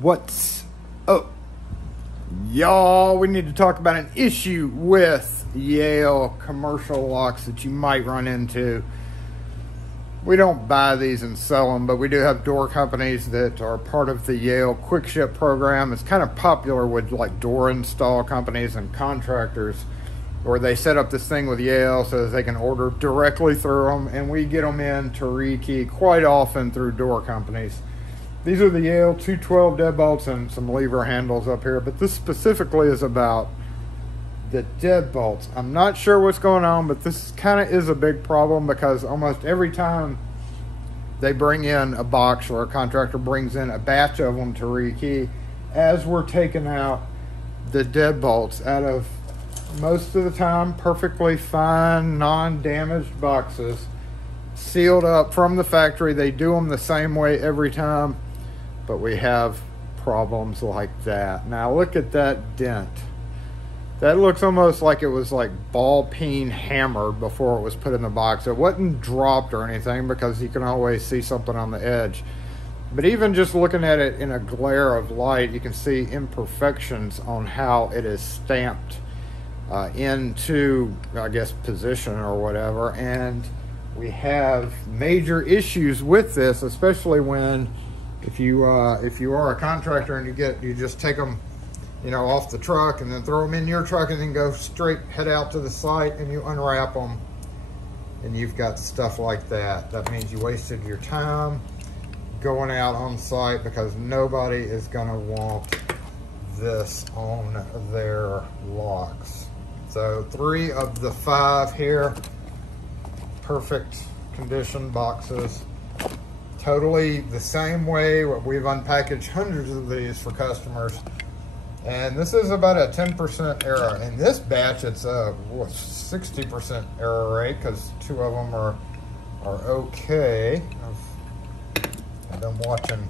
What's up, y'all? We need to talk about an issue with Yale commercial locks that you might run into. We don't buy these and sell them, but we do have door companies that are part of the Yale quick ship program. It's kind of popular with like door install companies and contractors, where they set up this thing with Yale so that they can order directly through them, and we get them in to rekey quite often through door companies. These are the Yale 212 deadbolts and some lever handles up here, but this specifically is about the deadbolts. I'm not sure what's going on, but this kind of is a big problem because almost every time they bring in a box or a contractor brings in a batch of them to rekey, as we're taking out the deadbolts out of most of the time perfectly fine, non-damaged boxes, sealed up from the factory. They do them the same way every time, but we have problems like that. Now look at that dent. That looks almost like it was like ball peen hammered before it was put in the box. It wasn't dropped or anything because you can always see something on the edge. But even just looking at it in a glare of light, you can see imperfections on how it is stamped into, I guess, position or whatever. And we have major issues with this, especially when if you are a contractor and you just take them, you know, off the truck and then throw them in your truck and then go straight, head out to the site and you unwrap them and you've got stuff like that. That means you wasted your time going out on site because nobody is gonna want this on their locks. So 3 of the 5 here, perfect condition boxes. Totally the same way. We've unpackaged hundreds of these for customers. And this is about a 10% error. In this batch, it's a 60% error rate because 2 of them are okay. I've been watching,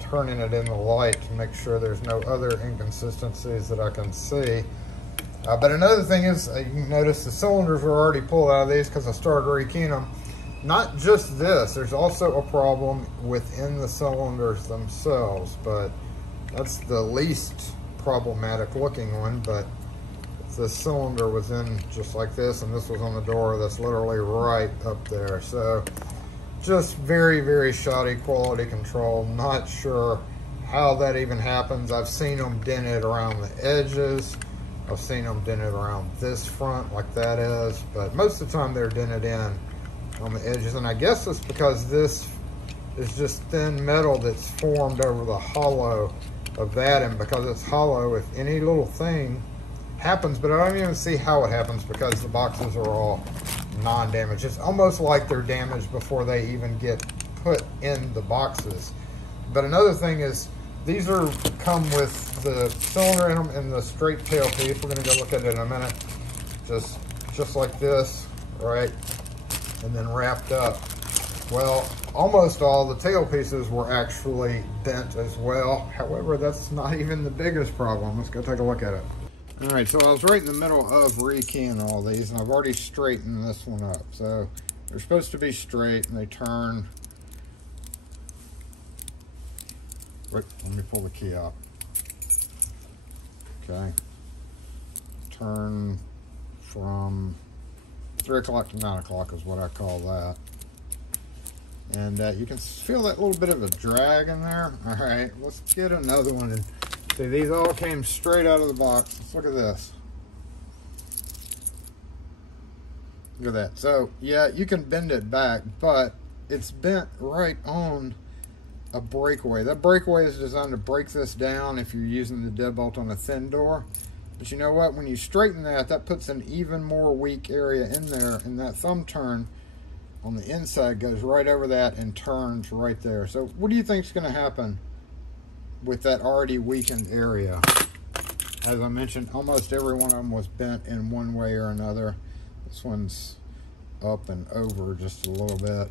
turning it in the light to make sure there's no other inconsistencies that I can see. But another thing is, you can notice the cylinders were already pulled out of these because I started rekeying them. Not just this, there's also a problem within the cylinders themselves, but that's the least problematic looking one. But if the cylinder was in just like this and this was on the door, that's literally right up there. So just very, very shoddy quality control. Not sure how that even happens. I've seen them dented around the edges. I've seen them dented around this front like that is, but most of the time they're dented in on the edges. And I guess it's because this is just thin metal that's formed over the hollow of that, and because it's hollow, if any little thing happens, but I don't even see how it happens because the boxes are all non-damaged. It's almost like they're damaged before they even get put in the boxes. But another thing is, these come with the cylinder in them and the straight tail piece. We're gonna go look at it in a minute. Just like this, right? And then wrapped up. Well, almost all the tail pieces were actually bent as well. However, that's not even the biggest problem. Let's go take a look at it. All right, so I was right in the middle of rekeying all these, and I've already straightened this one up. So they're supposed to be straight, and they turn. Wait, let me pull the key out. Okay. Turn from 3 o'clock to 9 o'clock is what I call that. And you can feel that little bit of a drag in there. All right, let's get another one. And see, these all came straight out of the box. Let's look at this. Look at that. So, yeah, you can bend it back, but it's bent right on a breakaway. That breakaway is designed to break this down if you're using the deadbolt on a thin door. But you know what? When you straighten that, that puts an even more weak area in there, and that thumb turn on the inside goes right over that and turns right there. So what do you think is going to happen with that already weakened area? As I mentioned, almost every one of them was bent in one way or another. This one's up and over just a little bit.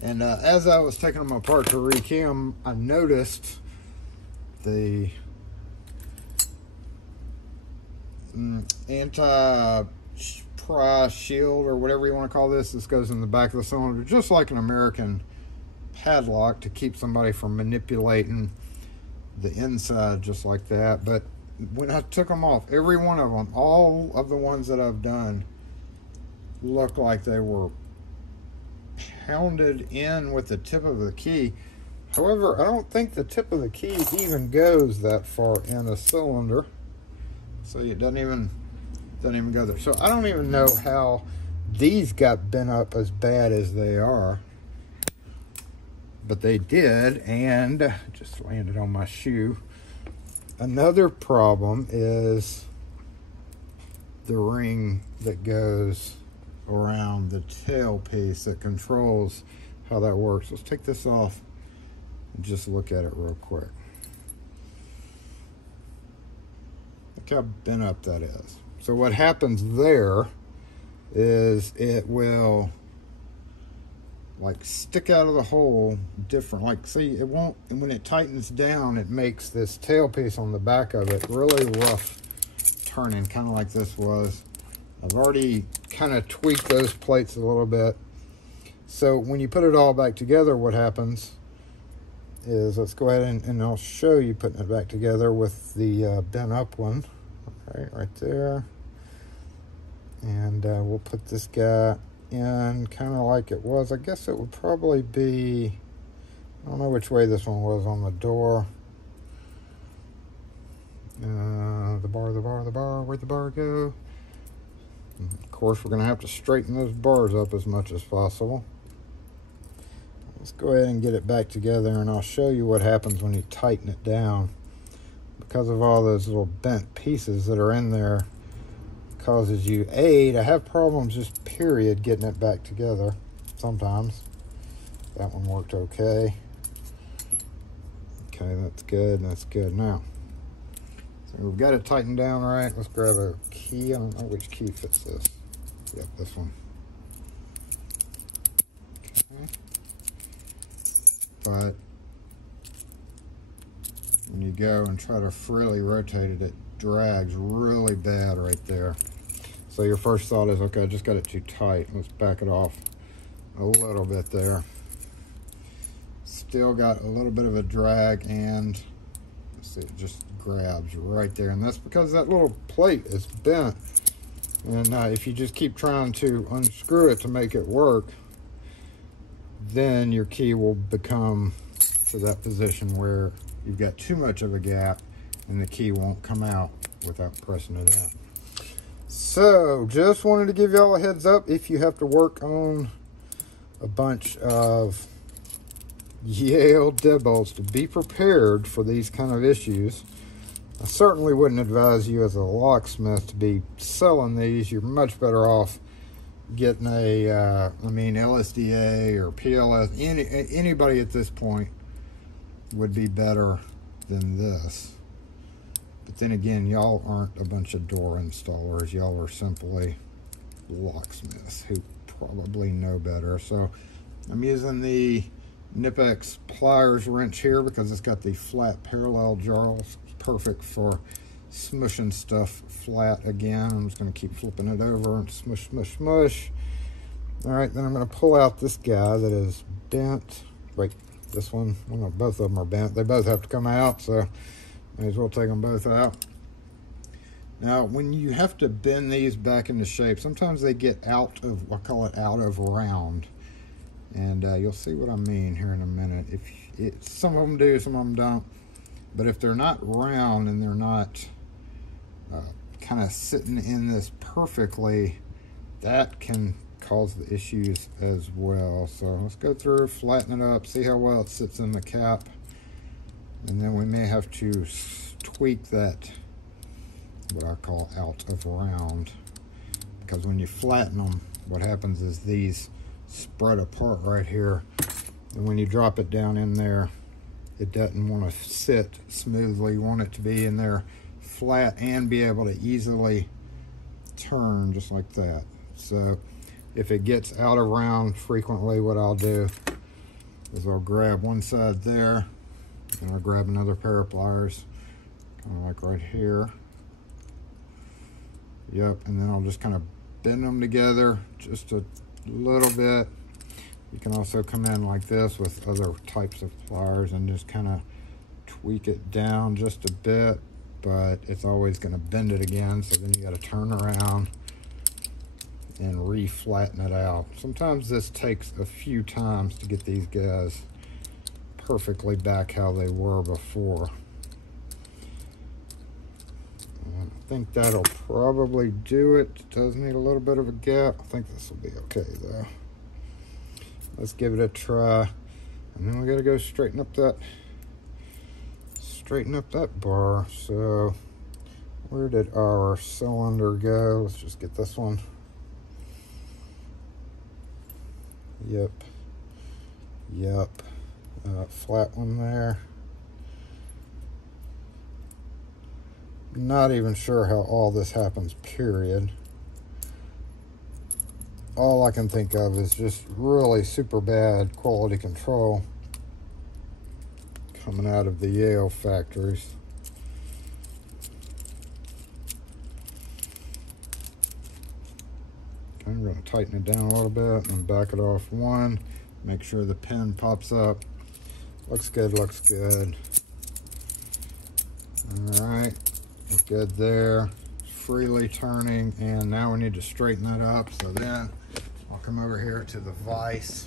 And as I was taking them apart to rekey them, I noticed the anti-pry shield or whatever you want to call this. This goes in the back of the cylinder, just like an American padlock to keep somebody from manipulating the inside just like that. But when I took them off, every one of them, all of the ones that I've done, look like they were pounded in with the tip of the key. However, I don't think the tip of the key even goes that far in a cylinder, so it doesn't even go there. So I don't even know how these got bent up as bad as they are, but they did, and just landed on my shoe. Another problem is the ring that goes around the tailpiece that controls how that works. Let's take this off and just look at it real quick. Look how bent up that is. So what happens there is it will like stick out of the hole different. Like, see, it won't, and when it tightens down, it makes this tailpiece on the back of it really rough turning, kind of like this was. I've already kind of tweaked those plates a little bit. So when you put it all back together, what happens is, let's go ahead and I'll show you putting it back together with the bent up one. Right there. And we'll put this guy in kind of like it was. I guess it would probably be, I don't know which way this one was on the door. The bar, where'd the bar go? And of course, we're going to have to straighten those bars up as much as possible. Let's go ahead and get it back together, and I'll show you what happens when you tighten it down. Because of all those little bent pieces that are in there, causes you to have problems just period getting it back together sometimes. That one worked okay. Okay, that's good. Now, so we've got it tightened down right. Let's grab a key. I don't know which key fits this. Yep, this one. Okay. But when you go and try to freely rotate it, it drags really bad right there. So your first thought is, okay, I just got it too tight. Let's back it off a little bit there. Still got a little bit of a drag, and let's see, it just grabs right there. And that's because that little plate is bent. And if you just keep trying to unscrew it to make it work, then your key will become to that position where you've got too much of a gap and the key won't come out without pressing it in. So just wanted to give y'all a heads up, if you have to work on a bunch of Yale deadbolts, to be prepared for these kind of issues. I certainly wouldn't advise you as a locksmith to be selling these. You're much better off getting a, LSDA or PLS. Anybody at this point would be better than this. But then again, y'all aren't a bunch of door installers. Y'all are simply locksmiths who probably know better. So I'm using the Nipex pliers wrench here because it's got the flat parallel jaws. Perfect for smushing stuff flat again. I'm just going to keep flipping it over and smush, smush, smush. All right, then I'm going to pull out this guy that is bent. Wait, this one, well, no, both of them are bent. They both have to come out, so may as well take them both out. Now, when you have to bend these back into shape, sometimes they get out of, I call it out of round. And you'll see what I mean here in a minute. Some of them do, some of them don't. But if they're not round and they're not kind of sitting in this perfectly, that can cause the issues as well. So let's go through, flatten it up, see how well it sits in the cap. And then we may have to tweak that, what I call out of round. Because when you flatten them, what happens is these spread apart right here. And when you drop it down in there, it doesn't want to sit smoothly. You want it to be in there flat and be able to easily turn just like that. So if it gets out of round frequently, what I'll do is I'll grab one side there and I'll grab another pair of pliers, kind of like right here. Yep, and then I'll just kind of bend them together just a little bit. You can also come in like this with other types of pliers and just kind of tweak it down just a bit, but it's always going to bend it again, so then you got to turn around and re-flatten it out. Sometimes this takes a few times to get these guys perfectly back how they were before. And I think that'll probably do it. It does need a little bit of a gap. I think this will be okay though. Let's give it a try. And then we got to go straighten up that bar. So where did our cylinder go? Let's just get this one. Yep. Flat one there. Not even sure how all this happens, period. All I can think of is just really super bad quality control coming out of the Yale factories. Okay, I'm going to tighten it down a little bit and back it off one. Make sure the pin pops up. Looks good, looks good. All right, we're good there. Freely turning, and now we need to straighten that up. So then I'll come over here to the vise,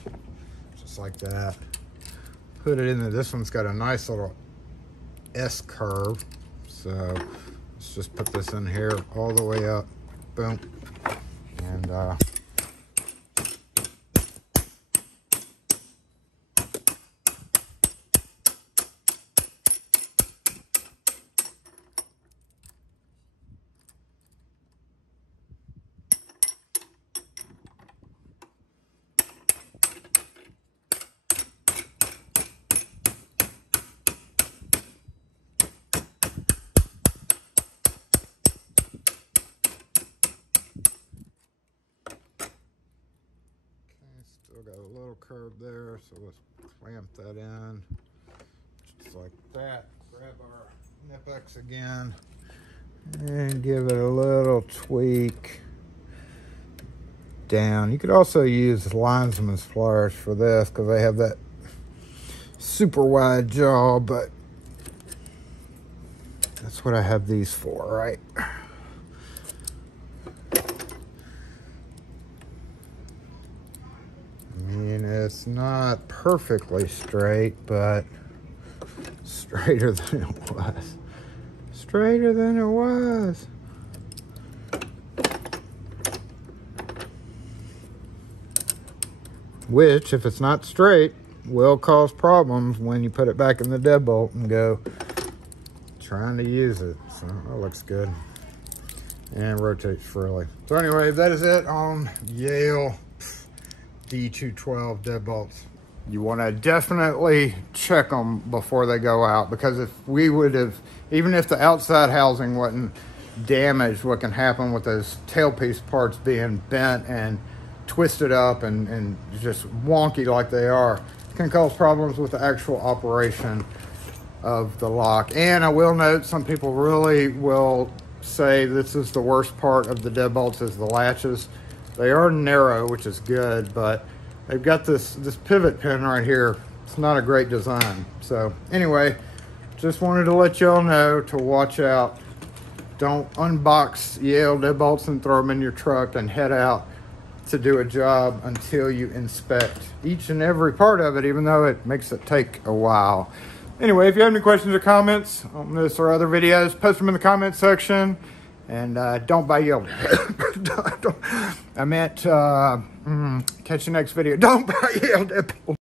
just like that. Put it in there. This one's got a nice little S curve. So let's just put this in here all the way up. Boom. And still got a little curve there, so let's clamp that in just like that. Grab our Nipex again and give it a little tweak down. You could also use linesman's pliers for this because they have that super wide jaw, but that's what I have these for, right? I mean, it's not perfectly straight, but straighter than it was. Straighter than it was. Which, if it's not straight, will cause problems when you put it back in the deadbolt and go trying to use it. So that looks good. And rotates freely. So anyway, that is it on Yale D212 deadbolts. You want to definitely check them before they go out, because if we would have, even if the outside housing wasn't damaged, what can happen with those tailpiece parts being bent and twisted up and just wonky like they are, can cause problems with the actual operation of the lock. And I will note, some people really will say this is the worst part of the deadbolts is the latches. They are narrow, which is good, but they've got this pivot pin right here. It's not a great design. So anyway, just wanted to let y'all know to watch out. Don't unbox Yale deadbolts and throw them in your truck and head out to do a job until you inspect each and every part of it, even though it makes it take a while. Anyway, if you have any questions or comments on this or other videos, post them in the comment section. And don't buy Yale. I meant, catch the next video. Don't buy Yale.